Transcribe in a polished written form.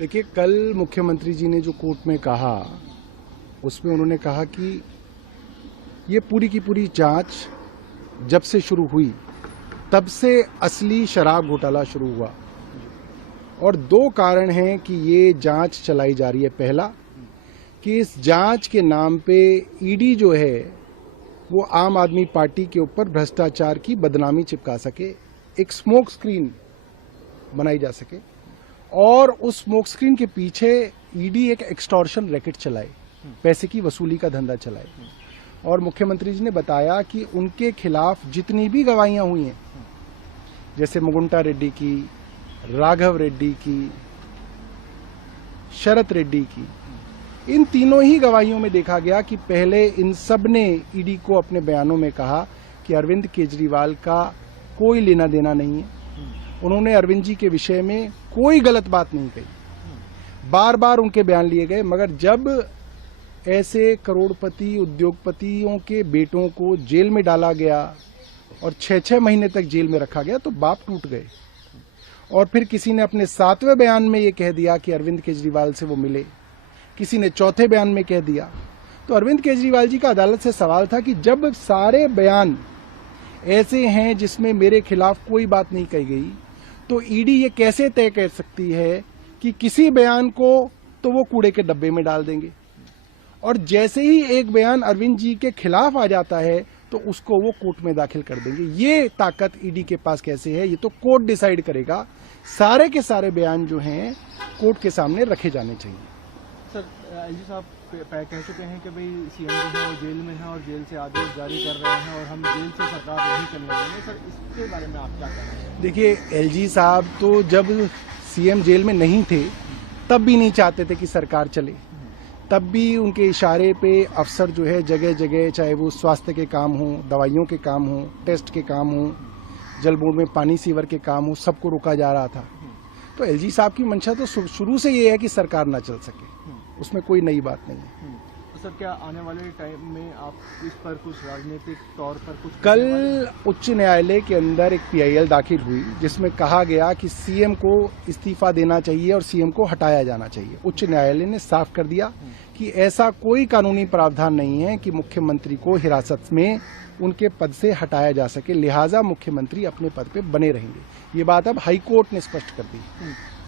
देखिए, कल मुख्यमंत्री जी ने जो कोर्ट में कहा उसमें उन्होंने कहा कि ये पूरी की पूरी जांच जब से शुरू हुई तब से असली शराब घोटाला शुरू हुआ और दो कारण हैं कि ये जांच चलाई जा रही है। पहला कि इस जांच के नाम पे ईडी जो है वो आम आदमी पार्टी के ऊपर भ्रष्टाचार की बदनामी चिपका सके, एक स्मोक स्क्रीन बनाई जा सके और उस स्मोक स्क्रीन के पीछे ईडी एक एक्सटॉर्शन रैकेट चलाए, पैसे की वसूली का धंधा चलाए। और मुख्यमंत्री जी ने बताया कि उनके खिलाफ जितनी भी गवाहियां हुई हैं, जैसे मुगुंटा रेड्डी की, राघव रेड्डी की, शरत रेड्डी की, इन तीनों ही गवाहियों में देखा गया कि पहले इन सब ने ईडी को अपने बयानों में कहा कि अरविंद केजरीवाल का कोई लेना देना नहीं है। उन्होंने अरविंद जी के विषय में कोई गलत बात नहीं कही। बार बार उनके बयान लिए गए, मगर जब ऐसे करोड़पति उद्योगपतियों के बेटों को जेल में डाला गया और 6-6 महीने तक जेल में रखा गया तो बाप टूट गए। और फिर किसी ने अपने 7वें बयान में ये कह दिया कि अरविंद केजरीवाल से वो मिले, किसी ने 4थे बयान में कह दिया। तो अरविंद केजरीवाल जी का अदालत से सवाल था कि जब सारे बयान ऐसे हैं जिसमें मेरे खिलाफ कोई बात नहीं कही गई, तो ईडी ये कैसे तय कर सकती है कि किसी बयान को तो वो कूड़े के डब्बे में डाल देंगे और जैसे ही एक बयान अरविंद जी के खिलाफ आ जाता है तो उसको वो कोर्ट में दाखिल कर देंगे। ये ताकत ईडी के पास कैसे है, ये तो कोर्ट डिसाइड करेगा। सारे के सारे बयान जो हैं कोर्ट के सामने रखे जाने चाहिए। सर, एलजी साहब कह चुके हैं कि भाई सीएम जो है वो जेल में है और जेल से आदेश जारी कर रहे हैं और हम जेल से सरकार नहीं चलने देंगे। सर, इसके बारे में आप क्या कह रहे हैं? देखिए, एलजी साहब तो जब सीएम जेल में नहीं थे तब भी नहीं चाहते थे कि सरकार चले। तब भी उनके इशारे पे अफसर जो है जगह जगह, चाहे वो स्वास्थ्य के काम हो, दवाइयों के काम हो, टेस्ट के काम हो, जल बोर्ड में पानी सीवर के काम हो, सबको रोका जा रहा था। तो एलजी साहब की मंशा तो शुरू से ये है कि सरकार ना चल सके, उसमें कोई नई बात नहीं है। तो सर, क्या आने वाले टाइम में आप इस पर कुछ राजनीतिक तौर पर कुछ? कल उच्च न्यायालय के अंदर एक पीआईएल दाखिल हुई जिसमें कहा गया कि सीएम को इस्तीफा देना चाहिए और सीएम को हटाया जाना चाहिए। उच्च न्यायालय ने साफ कर दिया कि ऐसा कोई कानूनी प्रावधान नहीं है कि मुख्यमंत्री को हिरासत में उनके पद से हटाया जा सके, लिहाजा मुख्यमंत्री अपने पद पे बने रहेंगे। ये बात अब हाईकोर्ट ने स्पष्ट कर दी।